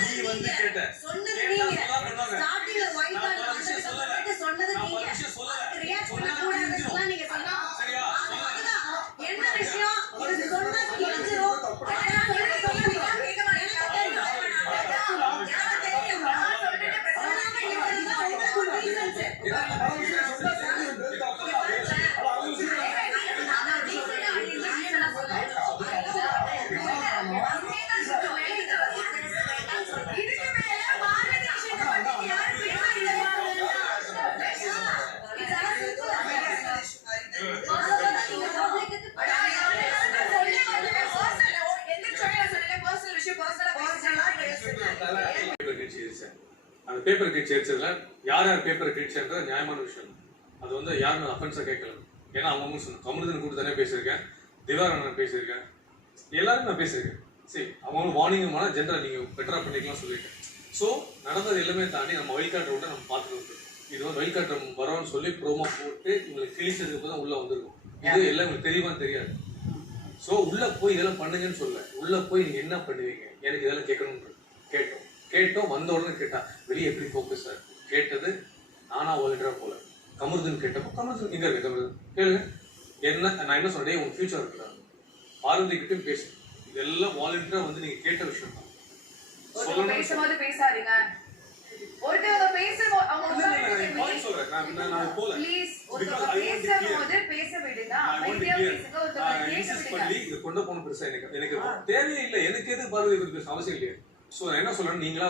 நீ வந்து கேட்ட சொன்னது நீங்க ஸ்டார்டிங்ல ஒயிட் கார்டு வந்ததுக்கு சொன்னது நீங்க ரியாக்ட் பண்ண கூடாதுன்னு நீங்க சொன்னா சரியா என்ன விஷயம் இது சொன்னா நீங்க வந்துரும் அந்த பேப்பர் கிட் சேர்ச்சதுல யார் யார் பேப்பர் கிட் சேர்ந்தது நியாயமான விஷயம். அது வந்து யாருமே அஃபென்ஸா கேட்கல. ஏன்னா அவங்க சொன்ன கமருதன் கூட தானே பேசியிருக்கேன், திவாகரன் பேசியிருக்கேன், எல்லாரும் நான் பேசியிருக்கேன். சரி அவங்க வார்னிங் பண்ணா ஜென்ரல் நீங்க பெட்டரா பண்ணிக்கலாம் சொல்லியிருக்கேன். ஸோ நடந்தது எல்லாமே தாண்டி நம்ம வழிகாட்டுற விட நம்ம பார்த்துட்டு இது வந்து வழிகாட்டுற வரோன்னு சொல்லி ப்ரோமோ போட்டு இவங்களுக்கு கிழிச்சதுக்கு தான் உள்ள வந்திருக்கும். இது எல்லாம் உங்களுக்கு தெரியுமான்னு தெரியாது. ஸோ உள்ள போய் இதெல்லாம் பண்ணுங்கன்னு சொல்ல, உள்ள போய் நீங்க என்ன பண்ணுவீங்க எனக்கு இதெல்லாம் கேட்கணும்னு கேட்டோம் வந்த உடனே கேட்டா வெளியே எப்படி ஃபோக்கஸ் சார் கேட்டது நானா வாலண்டியரா போல. கமருதன் கேட்டப்போ கமருதன் எங்க இருக்கு கமருதன் கேளுங்க என்ன நான் என்ன சொல்றேன் உங்க ஃபியூச்சர் இருக்குதா பாரதி கிட்டும் பேசு. இதெல்லாம் வாலண்டியரா வந்து நீங்க கேட்ட விஷயம் தான். பேசும்போது பேசாதீங்க. ஒருத்தவங்க பேசும்போது பேச விடுங்க. கொண்டு போன பெருசா எனக்கு தேவையே இல்லை. எனக்கு எது பாரதி பேச அவசியம் இல்லையா. சோ என்ன சொல்றேன் நீங்களா